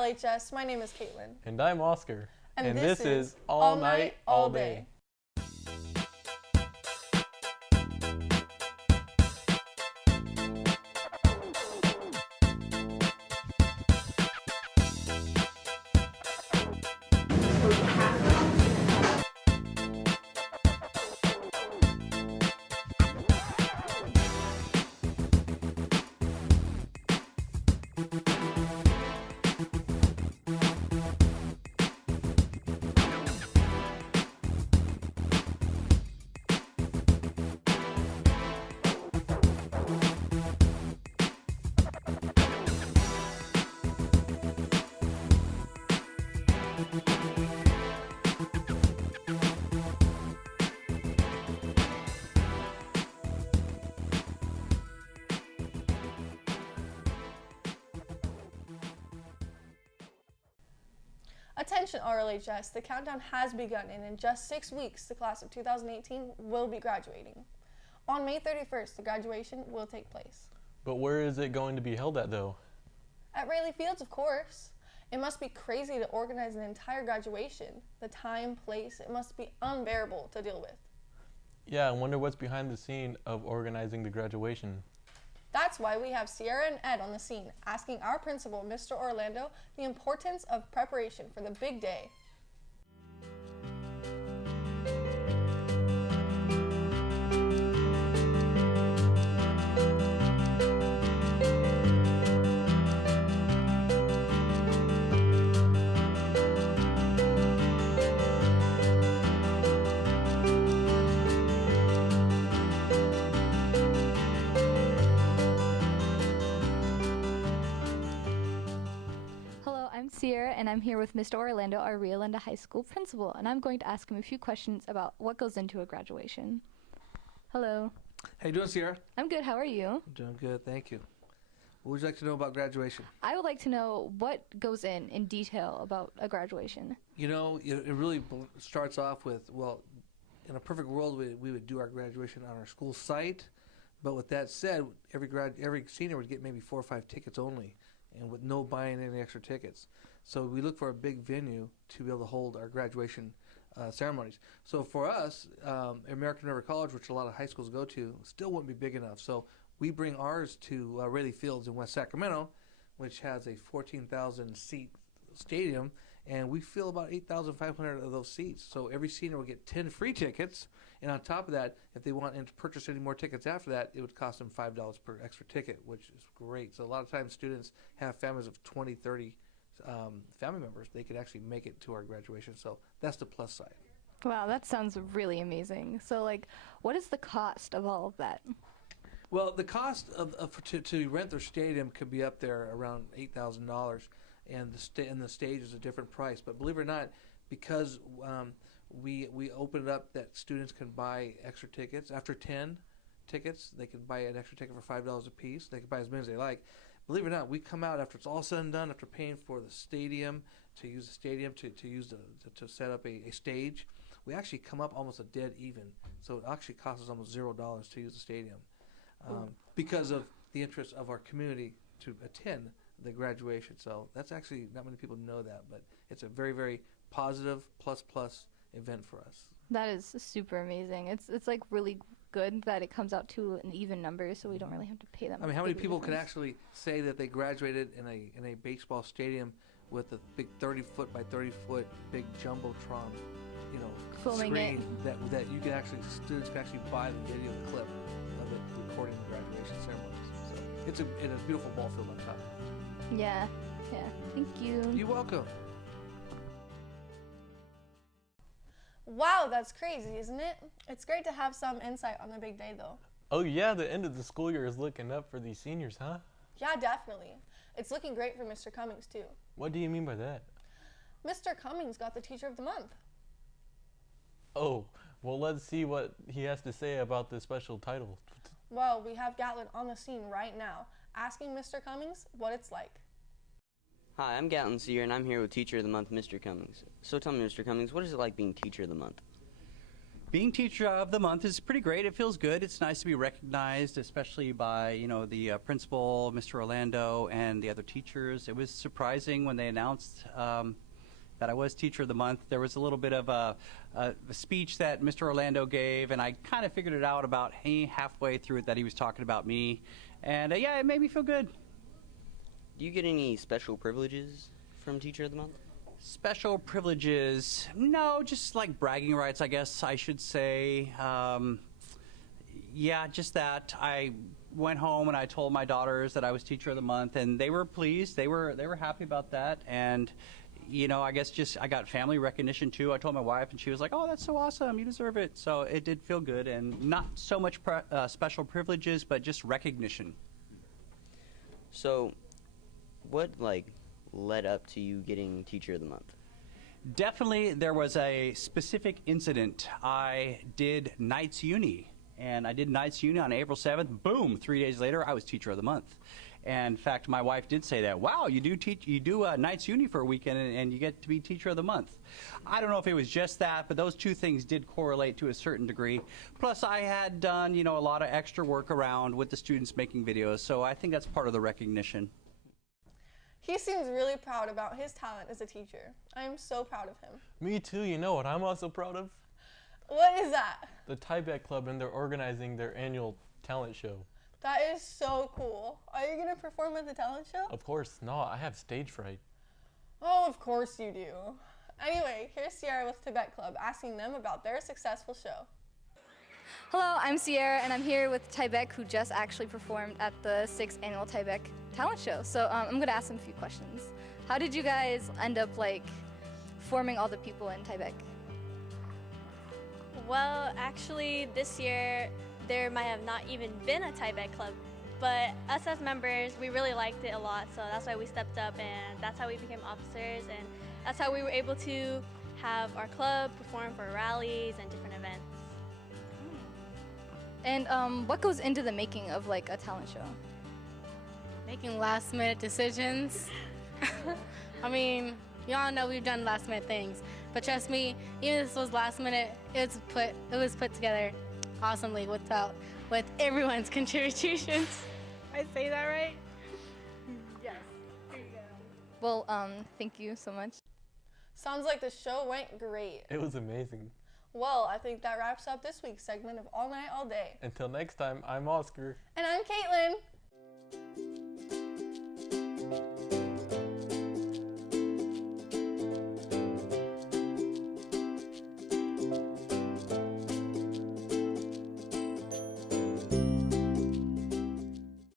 RLHS, my name is Caitlin. And I'm Oscar. And this is All Night, All Day. Attention RLHS, the countdown has begun, and in just 6 weeks, the class of 2018 will be graduating. On May 31st, the graduation will take place. But where is it going to be held at, though? At Rayleigh Fields, of course. It must be crazy to organize an entire graduation. The time, place, it must be unbearable to deal with. Yeah, I wonder what's behind the scene of organizing the graduation. That's why we have Sierra and Ed on the scene, asking our principal, Mr. Orlando, the importance of preparation for the big day. I'm Sierra, and I'm here with Mr. Orlando, our Rio Linda High School principal, and I'm going to ask him a few questions about what goes into a graduation. Hello. How you doing, Sierra? I'm good. How are you? I'm doing good, thank you. What would you like to know about graduation? I would like to know what goes in detail about a graduation. You know, it really starts off with, well, in a perfect world, we would do our graduation on our school site, but with that said, every senior would get maybe 4 or 5 tickets only, and with no buying any extra tickets. So we look for a big venue to be able to hold our graduation ceremonies. So for us, American River College, which a lot of high schools go to, still wouldn't be big enough. So we bring ours to Rayleigh Fields in West Sacramento, which has a 14,000 seat stadium, and we fill about 8,500 of those seats. So every senior will get 10 free tickets, and on top of that, if they want to purchase any more tickets after that, it would cost them $5 per extra ticket, which is great. So a lot of times students have families of 20, 30 family members. They could actually make it to our graduation, so that's the plus side. Wow, that sounds really amazing. So, like, what is the cost of all of that? Well, the cost to rent their stadium could be up there around $8,000, and the stage is a different price. But believe it or not, because we open it up that students can buy extra tickets. After 10 tickets, they can buy an extra ticket for $5 a piece. They can buy as many as they like. Believe it or not, we come out after it's all said and done, after paying for the stadium, to use the stadium to set up a stage. We actually come up almost a dead even. So it actually costs us almost $0 to use the stadium. Because of the interest of our community to attend the graduation. So that's actually, not many people know that, but it's a very, very positive plus event for us. That is super amazing. It's like really good that it comes out to an even number, so we don't really have to pay that much. I mean, how many people could actually say that they graduated in a baseball stadium with a big 30-foot by 30-foot big jumbotron, filming screen that you can actually, students can actually buy the video clip of it recording the graduation ceremonies. So it's a beautiful ball field on top. Yeah. Thank you. You're welcome. Wow, that's crazy, isn't it? It's great to have some insight on the big day, though. Oh yeah, the end of the school year is looking up for these seniors, huh? Yeah, definitely. It's looking great for Mr. Cummings, too. What do you mean by that? Mr. Cummings got the Teacher of the Month. Oh, well, let's see what he has to say about this special title. Well, we have Gatlin on the scene right now, asking Mr. Cummings what it's like. Hi, I'm Gatlin Sear, and I'm here with Teacher of the Month, Mr. Cummings. So tell me, Mr. Cummings, what is it like being Teacher of the Month? Being Teacher of the Month is pretty great. It feels good. It's nice to be recognized, especially by, the principal, Mr. Orlando, and the other teachers. It was surprising when they announced that I was Teacher of the Month. There was a little bit of a speech that Mr. Orlando gave, and I kind of figured it out about halfway through it that he was talking about me. And yeah, it made me feel good. Do you get any special privileges from Teacher of the Month? Special privileges? No, just like bragging rights, I guess I should say. Yeah, just that. I went home and I told my daughters that I was Teacher of the Month, and they were pleased. They were happy about that. And I guess just I got family recognition too. I told my wife, and she was like, "Oh, that's so awesome! You deserve it." So it did feel good, and not so much special privileges, but just recognition. So, what led up to you getting Teacher of the Month? Definitely, there was a specific incident. I did Nights Uni, and I did Nights Uni on April 7th. Boom! 3 days later, I was Teacher of the Month. And in fact, my wife did say that. Wow, you do Nights Uni for a weekend, and you get to be Teacher of the Month. I don't know if it was just that, but those two things did correlate to a certain degree. Plus, I had done a lot of extra work around with the students making videos, so I think that's part of the recognition. He seems really proud about his talent as a teacher. I am so proud of him. Me too. You know what I'm also proud of? What is that? The Tibet Club, and they're organizing their annual talent show. That is so cool. Are you going to perform at the talent show? Of course not. I have stage fright. Oh, of course you do. Anyway, here's Sierra with Tibet Club asking them about their successful show. Hello, I'm Sierra, and I'm here with Tyvek, who just actually performed at the 6th annual Tyvek talent show. So I'm going to ask them a few questions. How did you guys end up forming all the people in Tyvek? Well, actually, this year there might have not even been a Tyvek club, but us as members, we really liked it a lot, so that's why we stepped up, and that's how we became officers, and that's how we were able to have our club perform for rallies and different events. And what goes into the making of a talent show? Making last minute decisions. I mean, y'all know we've done last minute things, but trust me, even if this was last minute, it was put together awesomely with everyone's contributions. I say that right? Yes. Here you go. Well, thank you so much. Sounds like the show went great. It was amazing. Well, I think that wraps up this week's segment of All Night, All Day. Until next time, I'm Oscar. And I'm Caitlin.